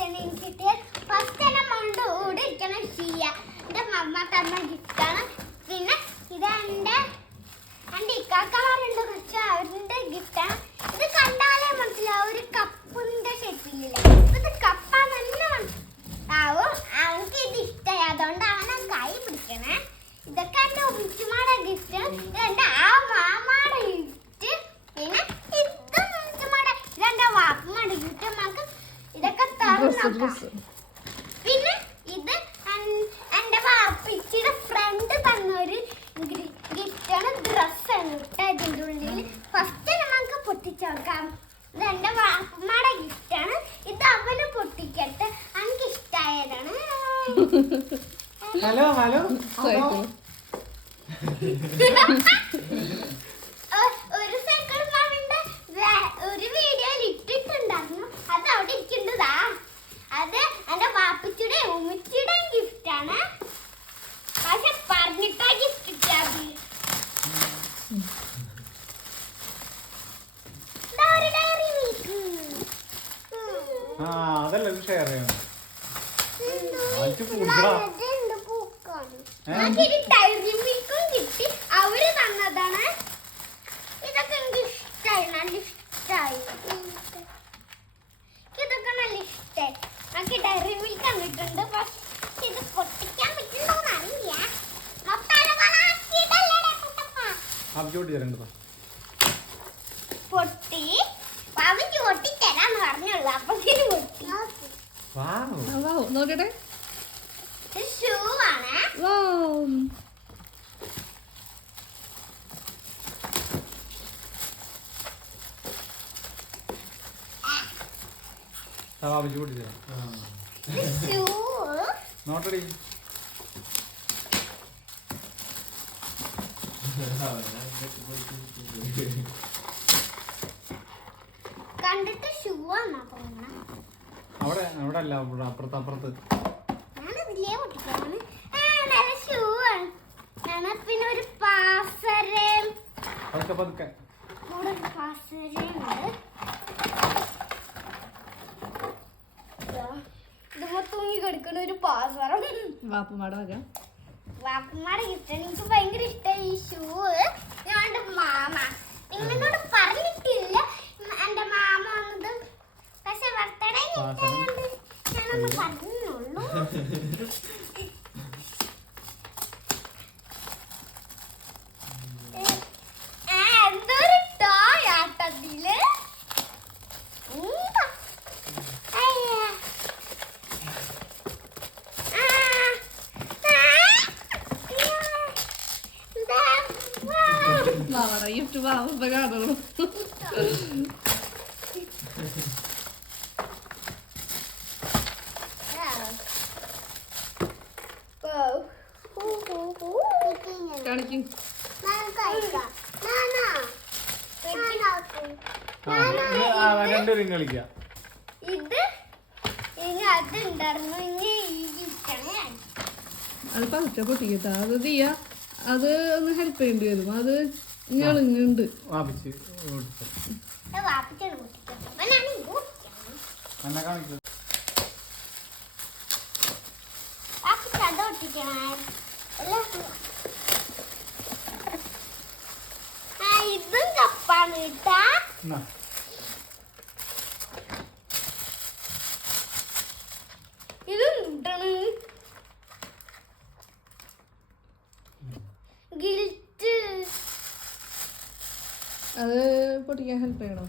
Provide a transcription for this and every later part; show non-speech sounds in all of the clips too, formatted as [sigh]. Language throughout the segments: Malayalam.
ഗിഫ്റ്റാണ് എനിക്ക് കിട്ടിയത് ഫസ്റ്റ് തന്നെ മണ്ട് കൂടെ ഇരിക്കണം ഷിയ എന്റെ മമ്മ തന്ന ഗിഫ്റ്റാണ് പിന്നെ ഇത് എന്റെ എന്റെ ഇക്കാക്കമാരുണ്ട്. പക്ഷെ അവരുടെ ഗിഫ്റ്റാണ് ഇത് കണ്ടാലേ മനസ്സിലാവും ഒരു കപ്പിന്റെ ഷേപ്പിലില്ലേ ഇത് കപ്പാന്ന് തന്നെ മനസ്സിലാവും അവൾക്ക് ഇത് ഇഷ്ടമായി അതുകൊണ്ടാണ് ഞാൻ കൈ പിടിക്കണേ ഇതൊക്കെ എന്റെ ഉമ്മിച്ചുമാടെ ഗിഫ്റ്റ് ഇത് എന്റെ ആ മാമാടെ ഗിഫ്റ്റ് പിന്നെ ഇത് ഉമ്മിച്ചുമാടെ ഇതെന്റെ വാപ്പമാടെ ഗിഫ്റ്റ് നമുക്ക് ഇതൊക്കെ ഡ്രസ് തുറന്നു ഡ്രസ് പിന്നെ ഇത് എന്റെ വാപ്പിച്ചിയുടെ ഫ്രണ്ട് തന്നൊരു ഗിഫ്റ്റാണ് ഡ്രസ് കേട്ടോ ഉള്ളിൽ ഫസ്റ്റ് നമുക്ക് പൊട്ടിച്ചു നോക്കാം. ഇത് എന്റെ വാപ്പമ്മയുടെ ഗിഫ്റ്റാണ് ഇത് അവന് പൊട്ടിക്കട്ടെ. എനിക്ക് ഇഷ്ടമായതാണ് ഹലോ. ഹലോ [laughs] സൈക്കിൾ ഒരു സൈക്കിൾ മാമിന്റെ വേ- ഒരു വീഡിയോയിൽ ഇട്ടിട്ടുണ്ടായിരുന്നു അത് അവിടെ ഇരിക്കുന്നതാ അത് എന്റെ വാപ്പച്ചിയുടെ ഉമ്മച്ചിയുടെയും ഗിഫ്റ്റാണ് പക്ഷെ പറഞ്ഞിട്ടാ ഗിഫ്റ്റ് കിട്ടിയത് ദാ ഒരു ഡയറി മിൽക്ക് ആ അതല്ല ഇത് ഷെയർ ചെയ്യണം. ആൾക്ക് കൂടുതലാ. കിട്ടി. അവർ തന്നതാണ്. ഇതൊക്കെ എനിക്ക് ഇഷ്ടമായി നല്ല ഇഷ്ടായി. ഇതൊക്കെ നല്ല ഇഷ്ടമായി എനിക്ക് ഡയറി മിൽക്ക് തന്നിട്ടുണ്ട്. പക്ഷെ ഇത് പൊട്ടിക്കാൻ പറ്റുന്നോന്ന് അറിയില്ല. പൊട്ടി. അവക്ക് പൊട്ടിത്തരാന്ന് പറഞ്ഞുള്ളൂ. അപ്പത്തിന് വാ നോക്കട്ടെ. ഷൂ ആണ് വാ അബ്ജോട്ട് തരാം ഷൂ നോട്ടടി. [laughs] കണ്ടിട്ട് ഷൂ ആണോ തോന്നണം. അവിടെ അവിടെ അല്ല അവിടെ അപ്പുറത്ത് അപ്പുറത്ത്. ഞാനതിലേ പൊട്ടിക്കാണ്. നല്ല ഷൂ ആണ്. പിന്നെ ഒരു പാസരേം. പതുക്കെ പതുക്കെ. കൂടെ ഒരു പാസരയുണ്ട് ഇതുമ്പോ തൂങ്ങി കിടക്കുന്ന ഒരു പാസരം. വാപ്പമാടെ വക. വാപ്പന്മാരെ ഗിഫ്റ്റ് ഹൂ, ഹൂ, ഹൂ. കാണിക്കും രണ്ടുപേരും കളിക്കാം ഇത് ഇനി അത് ഉണ്ടായിരുന്നു ഇനി അത് പതുക്കെ പൊട്ടിക്കട്ടാ അത് തീയ അത് ഒന്ന് ഹെൽപ്പ് ചെയ്യേണ്ടി വരും അത് എന്നെ കാണിക്കുന്നത് വാപ്പിച്ച് ഇതും കപ്പാണ് കേട്ടാ എന്നാ ഇതും കിട്ടണ് ഗിൽറ്റ് അത് പൊട്ടിക്കാൻ ഹെൽപ്പ് ചെയ്യണോ?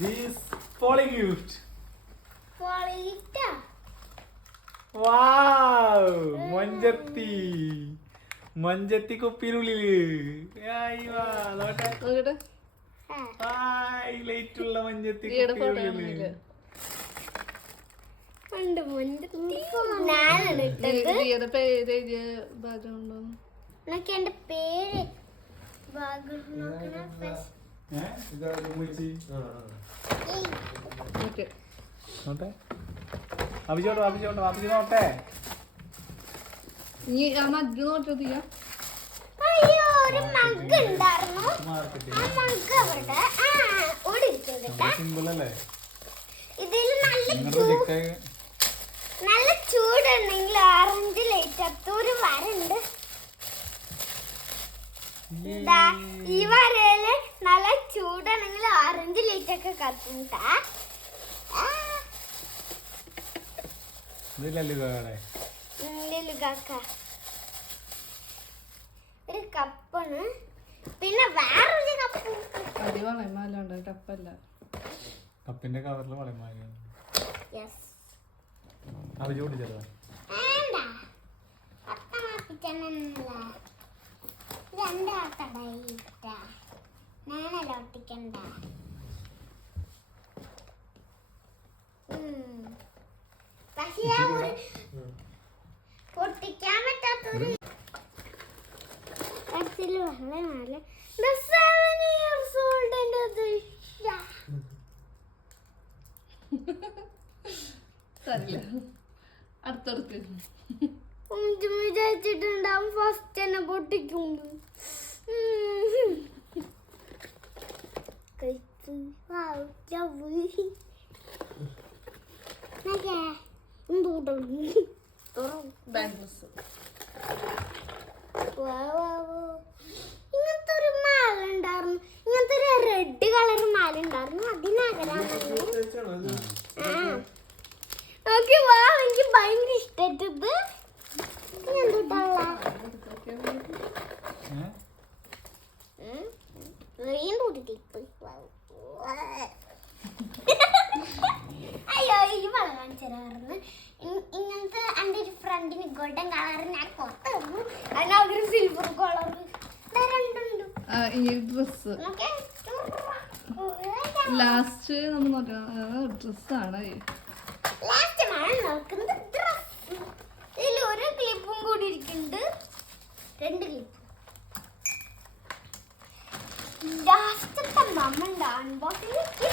This is Polly gift. പൊളിയിട്ടാ വാവ് മഞ്ചത്തി. മഞ്ചത്തി കുപ്പിയിലുള്ളിൽ. നോക്കട്ടെ. ഹായ് ലൈറ്റ് ഉള്ള മഞ്ഞത്തി ഞാനാണ് ഇട്ടത്. പേര് എഴുതിയ ഭാഗം ഉണ്ടോന്ന് എന്നൊക്കെ എന്റെ പേര് നോട്ടെ. അഭിജോട്ടോ അഭിജോട്ടോ അഭിജോട്ടെ നീ അമ്മ ആ മജ്ജ നോക്കിയോ തീയ അയ്യോ ഒരു മഗ് ഉണ്ടായിരുന്നു. ആ മഗ് അവിടെ ആ അല്ലേ? ഇതിൽ നല്ല ചൂട് നല്ല ചൂടുണ്ടെങ്കിൽ ഓറഞ്ച് ലൈറ്റ് ഒരു വരണ്ട് ഈ വരയിൽ നല്ല ചൂടാണെങ്കിൽ ഓറഞ്ച് ലൈറ്റ് ഒക്കെ കത്തുണ്ടാ ഇതില്ലല്ലോ ലുകാക്ക ഒരു കപ്പാണ്. പിന്നെ വേറൊരു കപ്പ്. അത് വളയമാലുണ്ട് ടപ്പല്ല കപ്പിന്റെ കവറിൽ വളയമാല യെസ് അത് ചോദിച്ചതാ. വേണ്ട. അത്തമാപ്പിച്ചല്ല രണ്ടാത്തടയിട്ട ഞാനല്ല ഒട്ടിക്കണ്ട. ഉം. പക്ഷേ പൊട്ടിക്കാൻ പറ്റാത്തൊരു കടത്തിൽ വെള്ളമാണ് സെവൻ ഇയേഴ്സ് ഓൾഡ് എന്റെ ദുഷ്യ തരില്ല അടുത്തടുക്ക്. ഉം വിചാരിച്ചിട്ടുണ്ടാവും ഫസ്റ്റ് തന്നെ എന്തോട്ടും? ബാംഗ്ലൂസ് ഇങ്ങനത്തെ ഒരു മാല ഉണ്ടായിരുന്നു ഇങ്ങനത്തെ ഒരു റെഡ് കളർ മാല ഉണ്ടായിരുന്നു അതിനകരാണ് ഓക്കെ വാ എനിക്ക് ഭയങ്കര ഇഷ്ടപ്പെട്ടത് അയ്യോ ഈ വെള്ളം കാണിച്ചു തരാറുണ്ട് ഇങ്ങനത്തെ എന്റെ ഒരു ഫ്രണ്ടിന് ഗോൾഡൻ കളർ ഞാൻ കൊടുത്തിരുന്നു അതിനകത്തൊരു സിൽവർ കളർ രണ്ടുണ്ട് ഈ ഡ്രസ്സ് ലാസ്റ്റ് നമ്മൾ നോക്കാം ഡ്രസ്സാണ് ലാസ്റ്റ് ആണ്. നോക്കുന്നത് ഡ്രസ് ക്ലിപ്പും കൂടി ഇരിക്കുന്നുണ്ട്. രണ്ട് ക്ലിപ്പ് ലാസ്റ്റത്തെ നമ്മളുടെ അൺബോക്സിംഗ് ഈ